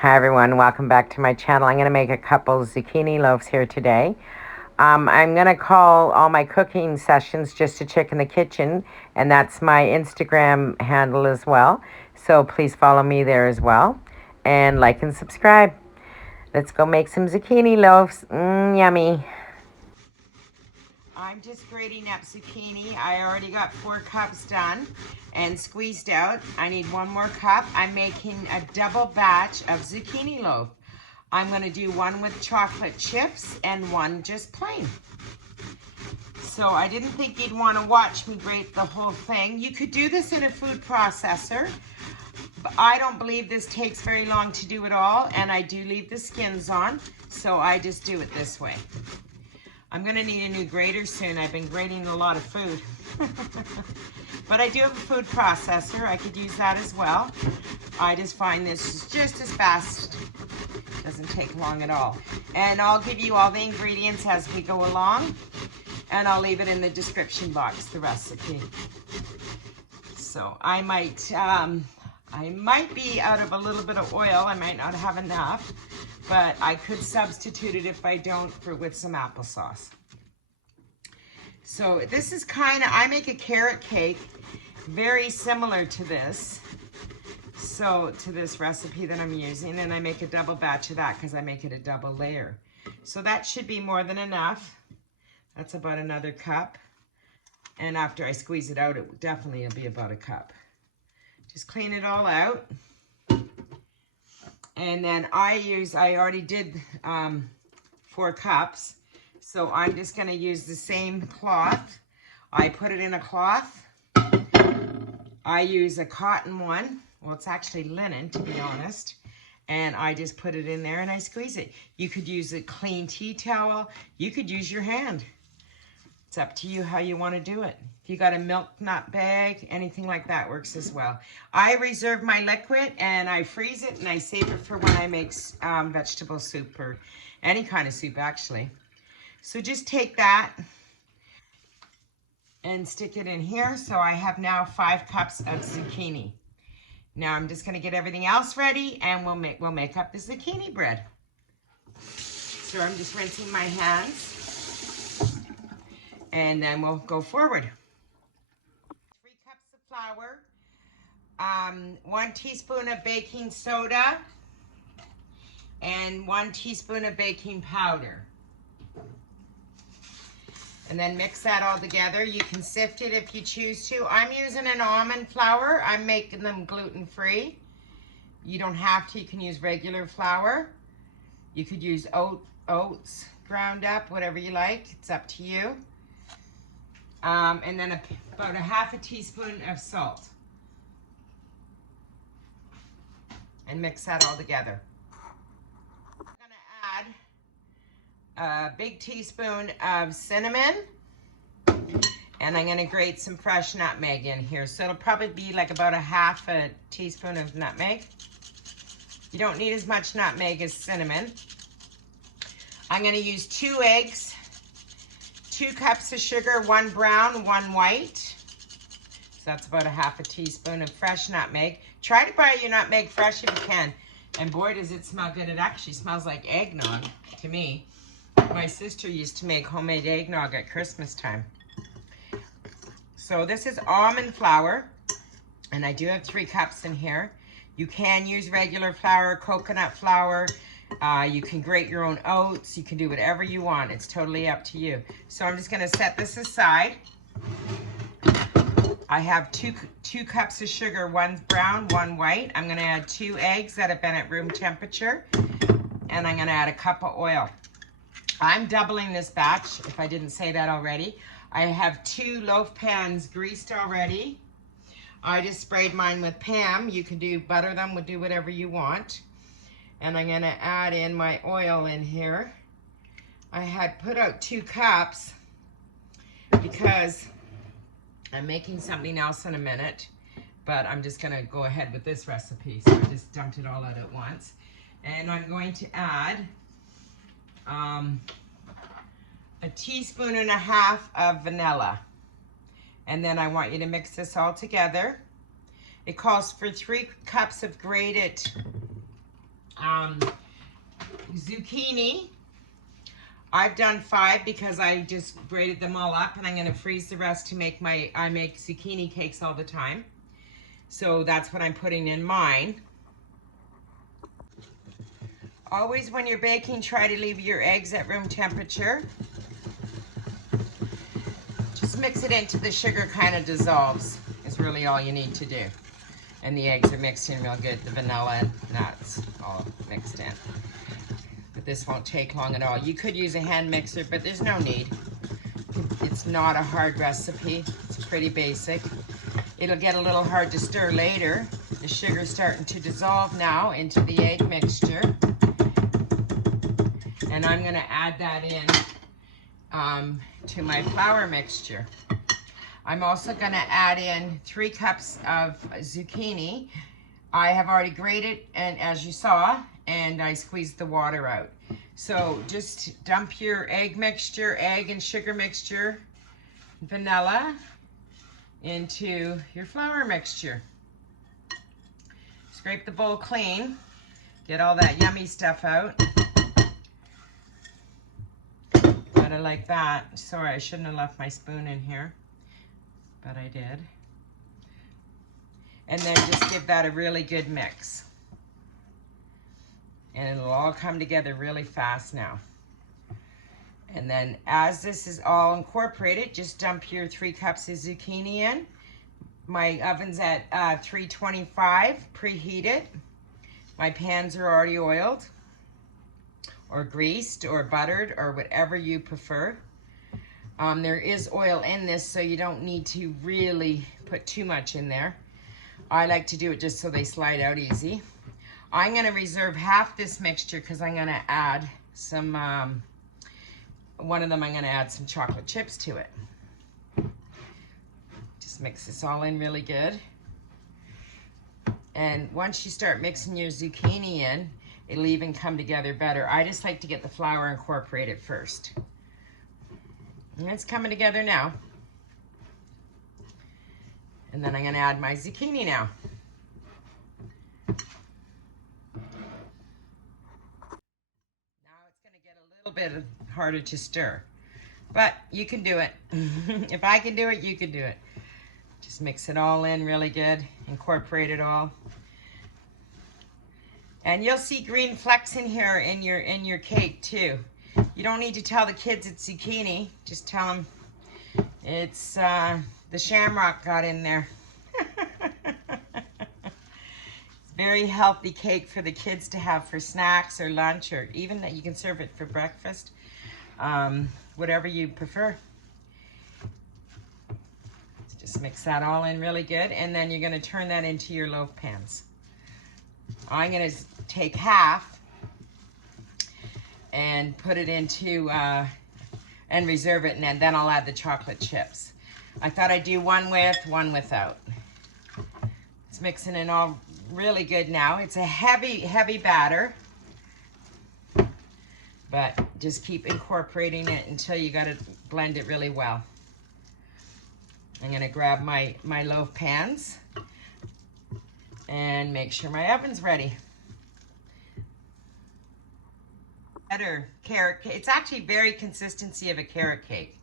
Hi everyone, welcome back to my channel. I'm going to make a couple zucchini loaves here today. I'm going to call all my cooking sessions Just a Chick in the Kitchen, and that's my Instagram handle as well. So please follow me there as well, and like and subscribe. Let's go make some zucchini loaves. Yummy. I'm just grating up zucchini. I already got 4 cups done and squeezed out. I need 1 more cup. I'm making a double batch of zucchini loaf. I'm going to do one with chocolate chips and one just plain. So I didn't think you'd want to watch me grate the whole thing. You could do this in a food processor, but I don't believe this takes very long to do it all, and I do leave the skins on, so I just do it this way. I'm gonna need a new grater soon. I've been grating a lot of food. But I do have a food processor. I could use that as well. I just find this is just as fast. Doesn't take long at all. And I'll give you all the ingredients as we go along. And I'll leave it in the description box, the recipe. So I might be out of a little bit of oil. I might not have enough. But I could substitute it if I don't with some applesauce. So this is I make a carrot cake very similar to this. So to this recipe that I'm using, and I make a double batch of that because I make it a double layer. So that should be more than enough. That's about another cup. And after I squeeze it out, it definitely will be about a cup. Just clean it all out. And then I already did 4 cups. So I'm just gonna use the same cloth. I put it in a cloth. I use a cotton one. Well, it's actually linen, to be honest. And I just put it in there and I squeeze it. You could use a clean tea towel. You could use your hand. It's up to you how you want to do it. If you got a milk nut bag, anything like that works as well. I reserve my liquid and I freeze it and I save it for when I make vegetable soup or any kind of soup actually. So just take that and stick it in here. So I have now 5 cups of zucchini. Now I'm just gonna get everything else ready and we'll make up the zucchini bread. So I'm just rinsing my hands. And then we'll go forward. 3 cups of flour, 1 teaspoon of baking soda, and 1 teaspoon of baking powder. And then mix that all together. You can sift it if you choose to. I'm using an almond flour. I'm making them gluten-free. You don't have to. You can use regular flour. You could use oats ground up, whatever you like. It's up to you. And then about a half a teaspoon of salt. And mix that all together. I'm gonna add a big teaspoon of cinnamon. And I'm gonna grate some fresh nutmeg in here. So it'll probably be like about a half a teaspoon of nutmeg. You don't need as much nutmeg as cinnamon. I'm gonna use 2 eggs. 2 cups of sugar, 1 brown, 1 white. So that's about a half a teaspoon of fresh nutmeg. Try to buy your nutmeg fresh if you can. And boy, does it smell good. It actually smells like eggnog to me. My sister used to make homemade eggnog at Christmas time. So this is almond flour. And I do have 3 cups in here. You can use regular flour, coconut flour. You can grate your own oats. You can do whatever you want. It's totally up to you. So I'm just going to set this aside. I have two cups of sugar, 1 brown, 1 white. I'm going to add 2 eggs that have been at room temperature. And I'm going to add a cup of oil. I'm doubling this batch, if I didn't say that already. I have 2 loaf pans greased already. I just sprayed mine with Pam. You can butter them, do whatever you want. And I'm gonna add in my oil in here. I had put out 2 cups because I'm making something else in a minute, but I'm just gonna go ahead with this recipe. So I just dumped it all out at once. And I'm going to add a teaspoon and a half of vanilla. And then I want you to mix this all together. It calls for 3 cups of grated Zucchini. I've done 5 because I just grated them all up, and I'm going to freeze the rest to make I make zucchini cakes all the time. So that's what I'm putting in mine. Always when you're baking, try to leave your eggs at room temperature. Just mix it into the sugar kind of dissolves is really all you need to do. And the eggs are mixed in real good, the vanilla and nuts all mixed in. But this won't take long at all. You could use a hand mixer, but there's no need. It's not a hard recipe. It's pretty basic. It'll get a little hard to stir later. The sugar's starting to dissolve now into the egg mixture. And I'm gonna add that in to my flour mixture. I'm also gonna add in 3 cups of zucchini. I have already grated, and as you saw, and I squeezed the water out. So just dump your egg and sugar mixture, vanilla, into your flour mixture. Scrape the bowl clean, get all that yummy stuff out. Got it like that. Sorry, I shouldn't have left my spoon in here, but I did. And then just give that a really good mix. And it'll all come together really fast now. And then as this is all incorporated, just dump your 3 cups of zucchini in. My oven's at 325, preheated. My pans are already oiled, or greased, or buttered, or whatever you prefer. There is oil in this, so you don't need to really put too much in there. I like to do it just so they slide out easy. I'm gonna reserve half this mixture because I'm gonna add some, one of them I'm gonna add some chocolate chips to it. Just mix this all in really good. And once you start mixing your zucchini in, it'll even come together better. I just like to get the flour incorporated first. And it's coming together now. And then I'm gonna add my zucchini now. Now it's gonna get a little bit harder to stir, but you can do it. If I can do it, you can do it. Just mix it all in really good, incorporate it all. And you'll see green flecks in here in your cake too. You don't need to tell the kids it's zucchini. Just tell them it's the shamrock got in there. It's very healthy cake for the kids to have for snacks or lunch, or even that you can serve it for breakfast. Whatever you prefer. So just mix that all in really good, and then you're gonna turn that into your loaf pans. I'm gonna take half and put it into, and reserve it, and then I'll add the chocolate chips. I thought I'd do one with, one without. It's mixing in all really good now. It's a heavy batter, but just keep incorporating it until you gotta blend it really well. I'm gonna grab my loaf pans and make sure my oven's ready. Better carrot cake. It's actually very consistency of a carrot cake.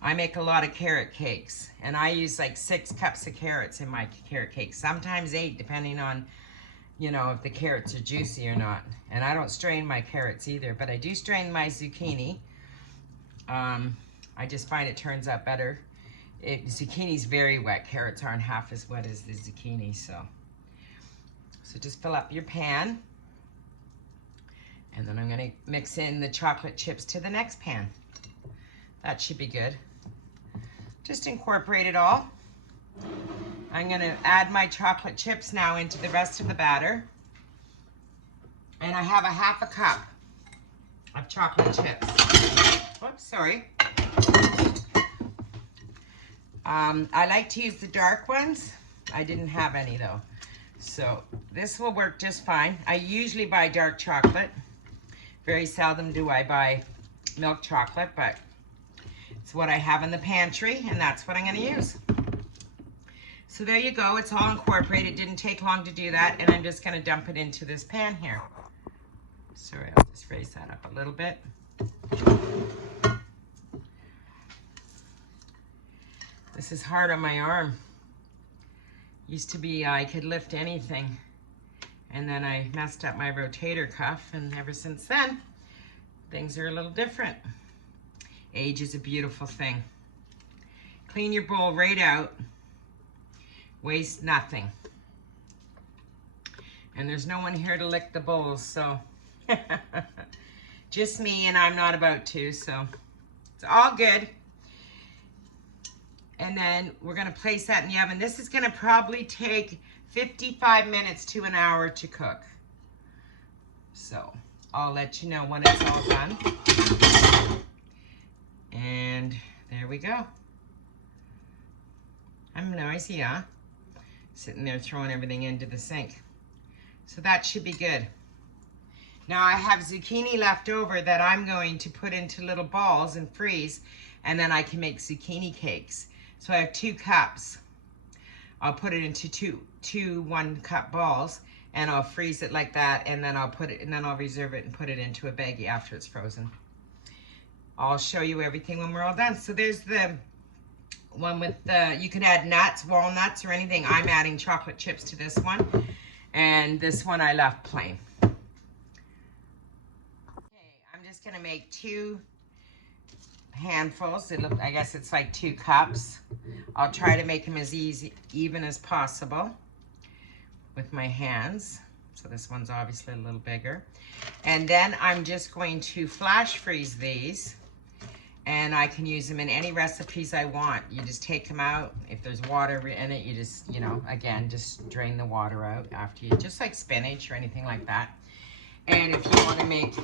I make a lot of carrot cakes, and I use like 6 cups of carrots in my carrot cake, sometimes 8, depending on, you know, if the carrots are juicy or not. And I don't strain my carrots either, but I do strain my zucchini. I just find it turns out better. Zucchini's very wet. Carrots aren't half as wet as the zucchini, so just fill up your pan. And then I'm gonna mix in the chocolate chips to the next pan. That should be good. Just incorporate it all. I'm gonna add my chocolate chips now into the rest of the batter. And I have a half a cup of chocolate chips. Whoops, sorry. I like to use the dark ones. I didn't have any though. So this will work just fine. I usually buy dark chocolate. Very seldom do I buy milk chocolate, but it's what I have in the pantry, and that's what I'm gonna use. So there you go, it's all incorporated. It didn't take long to do that, and I'm just gonna dump it into this pan here. Sorry, I'll just raise that up a little bit. This is hard on my arm. Used to be I could lift anything, and then I messed up my rotator cuff, and ever since then, things are a little different. Age is a beautiful thing. Clean your bowl right out. Waste nothing. And there's no one here to lick the bowls, so just me, and I'm not about to, so it's all good. And then we're gonna place that in the oven. This is gonna probably take 55 minutes to an hour to cook. So I'll let you know when it's all done. And there we go. I'm noisy, huh? Sitting there throwing everything into the sink. So that should be good. Now I have zucchini left over that I'm going to put into little balls and freeze, and then I can make zucchini cakes. So I have 2 cups. I'll put it into two 1-cup balls, and I'll freeze it like that, and then I'll put it, and then I'll reserve it and put it into a baggie after it's frozen. I'll show you everything when we're all done. So there's the one with the, you can add nuts, walnuts, or anything. I'm adding chocolate chips to this one, and this one I left plain. Okay, I'm just gonna make 2 handfuls. I guess it's like 2 cups. I'll try to make them as even as possible with my hands. So this one's obviously a little bigger. And then I'm just going to flash freeze these, and I can use them in any recipes I want. You just take them out. If there's water in it, you just, you know, again, just drain the water out after you, just like spinach or anything like that. And if you want to make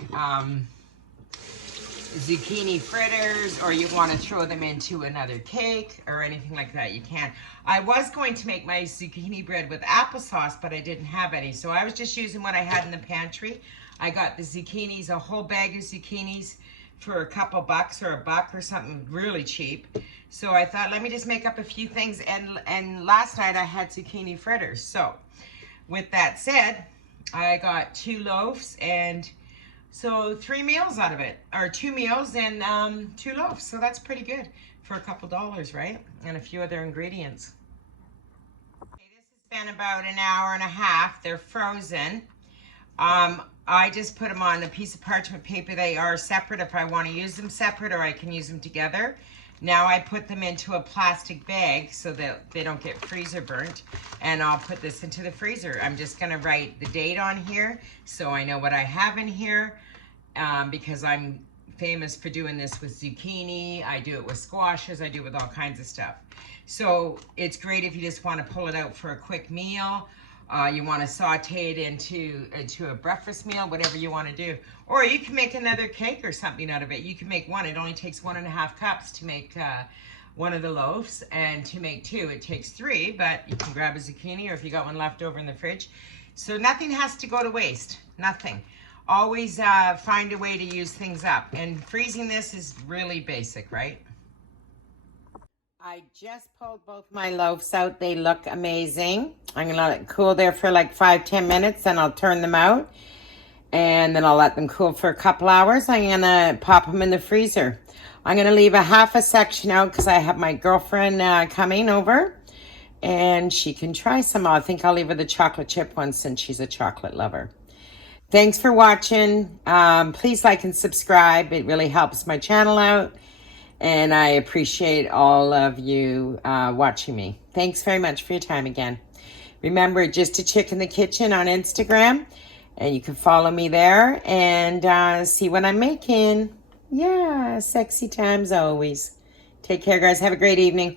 zucchini fritters, or you want to throw them into another cake or anything like that, you can. I was going to make my zucchini bread with applesauce, but I didn't have any, so I was just using what I had in the pantry. I got the zucchinis, a whole bag of zucchinis for a couple bucks, or $1 or something, really cheap. So I thought, let me just make up a few things, and last night I had zucchini fritters. So with that said, I got 2 loaves, and so 3 meals out of it, or 2 meals and 2 loaves. So that's pretty good for a couple dollars, right? And a few other ingredients. Okay, this has been about an hour and a half. They're frozen. I just put them on a piece of parchment paper. They are separate if I want to use them separate, or I can use them together. Now I put them into a plastic bag so that they don't get freezer burnt, and I'll put this into the freezer. I'm just gonna write the date on here so I know what I have in here, because I'm famous for doing this with zucchini. I do it with squashes. I do it with all kinds of stuff. So it's great if you just want to pull it out for a quick meal. You want to saute it into a breakfast meal, whatever you want to do. Or you can make another cake or something out of it. You can make one. It only takes 1.5 cups to make one of the loaves, and to make 2, it takes 3, but you can grab a zucchini, or if you got one left over in the fridge. So nothing has to go to waste, nothing. Always find a way to use things up. And freezing this is really basic, right? I just pulled both my loaves out. They look amazing. I'm gonna let it cool there for like 5-10 minutes, then I'll turn them out. And then I'll let them cool for a couple hours. I'm gonna pop them in the freezer. I'm gonna leave half a section out because I have my girlfriend coming over, and she can try some. I think I'll leave her the chocolate chip one since she's a chocolate lover. Thanks for watching. Please like and subscribe. It really helps my channel out. And I appreciate all of you watching me. Thanks very much for your time again. Remember, Just a Chick in the Kitchen on Instagram. And you can follow me there and see what I'm making. Yeah, sexy times always. Take care, guys. Have a great evening.